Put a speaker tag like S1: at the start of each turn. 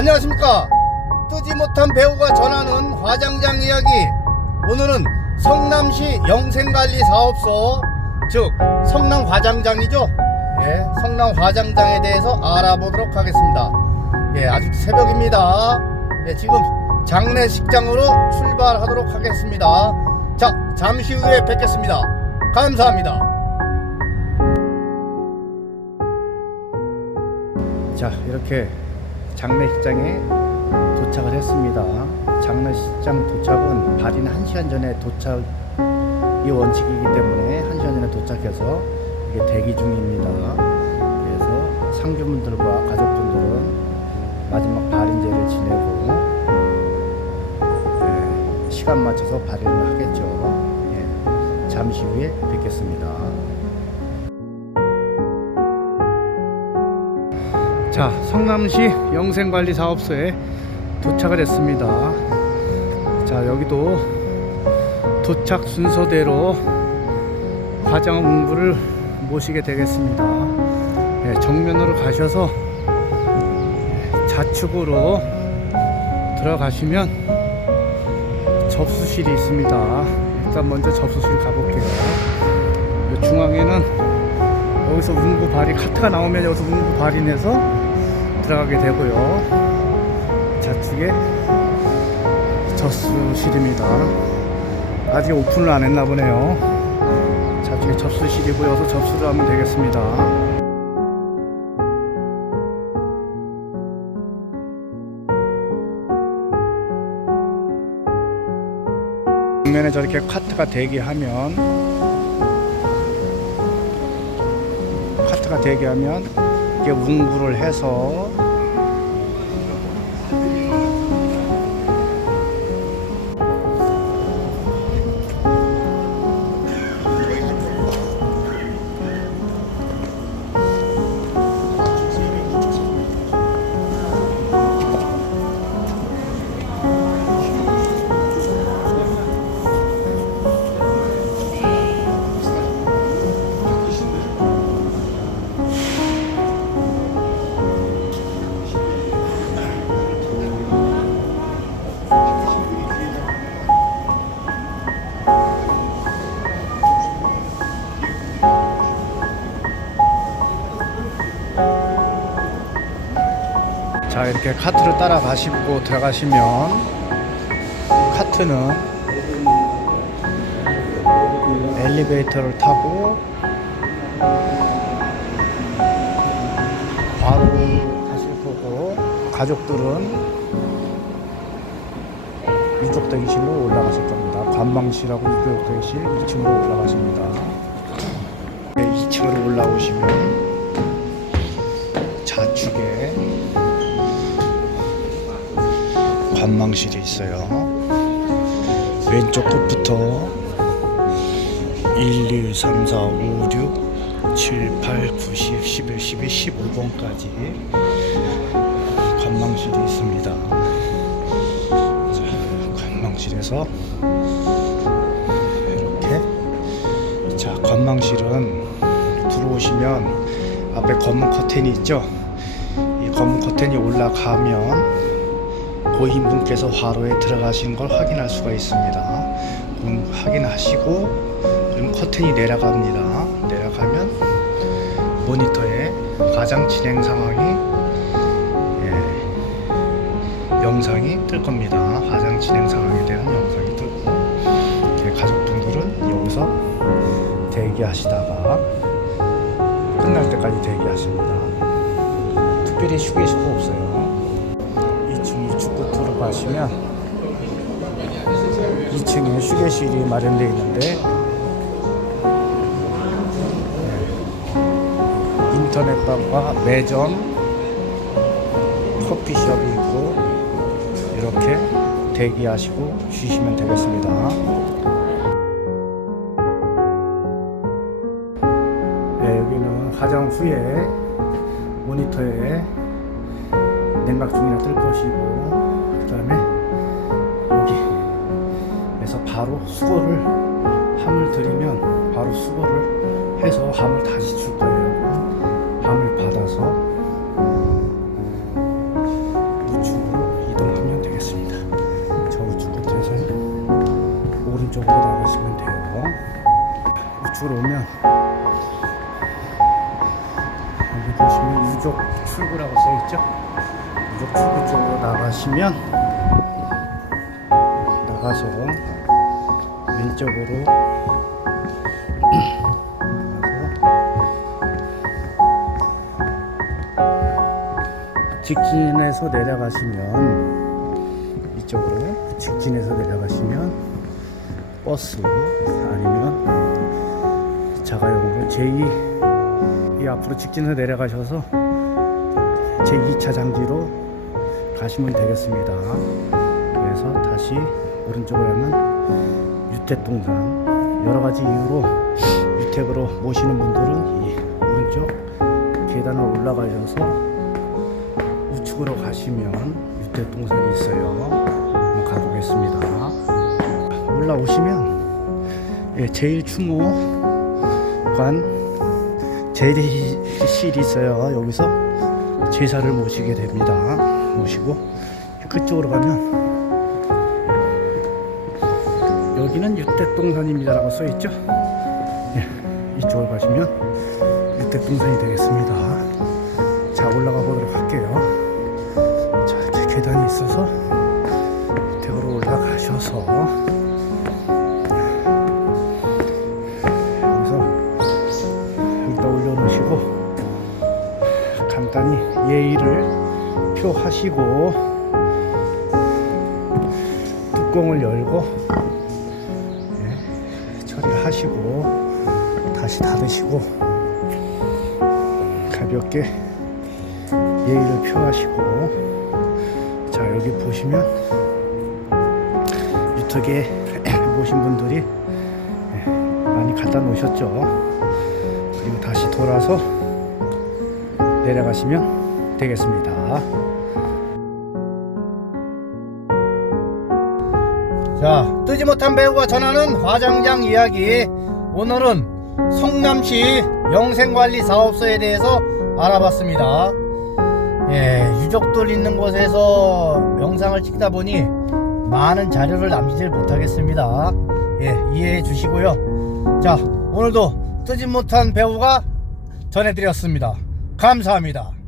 S1: 안녕하십니까? 뜨지 못한 배우가 전하는 화장장 이야기. 오늘은 성남시 영생관리사업소 즉 성남 화장장이죠? 예 성남 화장장에 대해서 알아보도록 하겠습니다. 예 아직 새벽입니다. 예 지금 장례식장으로 출발하도록 하겠습니다. 자 잠시 후에 뵙겠습니다. 감사합니다. 자 이렇게 장례식장에 도착을 했습니다. 장례식장 도착은 발인 1시간 전에 도착이 원칙이기 때문에 1시간 전에 도착해서 이게 대기 중입니다. 그래서 상주분들과 가족분들은 마지막 발인제를 지내고 예, 시간 맞춰서 발인을 하겠죠. 예, 잠시 후에 뵙겠습니다. 자, 성남시 영생관리사업소에 도착을 했습니다. 자, 여기도 도착 순서대로 과장 공부를 모시게 되겠습니다. 네, 정면으로 가셔서 좌측으로 들어가시면 접수실이 있습니다. 일단 먼저 접수실 가볼게요. 이 중앙에는 여기서 운구 발이 카트가 나오면 여기서 운구 발인해서 들어가게 되고요. 좌측에 접수실입니다. 아직 오픈을 안 했나 보네요. 좌측에 접수실이고 여기서 접수를 하면 되겠습니다. 정면에 저렇게 카트가 대기하면 카트가 대기하면 이게 운구를 해서 자 이렇게 카트를 따라가시고 들어가시면 카트는 엘리베이터를 타고 바로 가실 거고 가족들은 유족 대기실로 올라가실 겁니다. 관망실하고 유족 대기실 2층으로 올라가십니다. 네, 2층으로 올라오시면 좌측에 관망실이 있어요. 왼쪽 끝부터 1, 2, 3, 4, 5, 6, 7, 8, 9, 10, 11, 12, 15번까지 관망실이 있습니다. 자, 관망실에서 이렇게 자 관망실은 들어오시면 앞에 검은 커튼이 있죠. 이 검은 커튼이 올라가면 고인 분께서 화로에 들어가신 걸 확인할 수가 있습니다. 그럼 확인하시고 그럼 커튼이 내려갑니다. 내려가면 모니터에 과장 진행 상황이 예, 영상이 뜰 겁니다. 과장 진행 상황에 대한 영상이 뜨고 이렇게 가족분들은 여기서 대기하시다가 끝날 때까지 대기하십니다. 특별히 휴게실도 없어요. 2층 우측 끝으로 가시면 2층에 휴게실이 마련되어 있는데 네. 인터넷방과 매점, 커피숍이 있고 이렇게 대기하시고 쉬시면 되겠습니다. 네, 여기는 화장 후에 모니터에 냉각 중이라 뜰 것이고 그 다음에 여기에서 바로 수거를 함을 들이면 바로 수거를 해서 함을 다시 줄 거예요. 함을 받아서 우측으로 이동하면 되겠습니다. 저 우측부터 오른쪽으로 나가시면 돼요. 우측으로 오면 여기 보시면 유적 출구라고 써있죠? 유적 출구 쪽으로 나가시면 나가서 왼쪽으로 가서 직진해서 내려가시면 이쪽으로 직진해서 내려가시면 버스 아니면 자가용으로 제2 이 앞으로 직진해서 내려가셔서 제2차 장지로 가시면 되겠습니다. 그래서 다시 오른쪽으로 하면 유택동산 여러 가지 이유로 유택으로 모시는 분들은 이 오른쪽 계단을 올라가셔서 우측으로 가시면 유택동산이 있어요. 한번 가보겠습니다. 올라오시면 예, 제일 추모관 제리실이 있어요. 여기서 제사를 모시게 됩니다. 모시고 그쪽으로 가면 여기는 유택동산입니다라고 써 있죠. 예, 이쪽으로 가시면 유택동산이 되겠습니다. 자 올라가 보도록 할게요. 자 이렇게 계단이 있어서 유택으로 올라가셔서 여기서 여기다 올려놓으시고 간단히 예의를 표하시고 뚜껑을 열고 예, 하시고 다시 닫으시고 가볍게 예의를 표하시고 자 여기 보시면 유튜브에 모신 분들이 예, 많이 갖다 놓으셨죠 그리고 다시 돌아서 내려가시면 되겠습니다. 자, 뜨지 못한 배우가 전하는 화장장 이야기. 오늘은 성남시 영생관리 사업소에 대해서 알아봤습니다. 예, 유족들 있는 곳에서 영상을 찍다 보니 많은 자료를 남기질 못하겠습니다. 예, 이해해 주시고요. 자, 오늘도 뜨지 못한 배우가 전해드렸습니다. 감사합니다.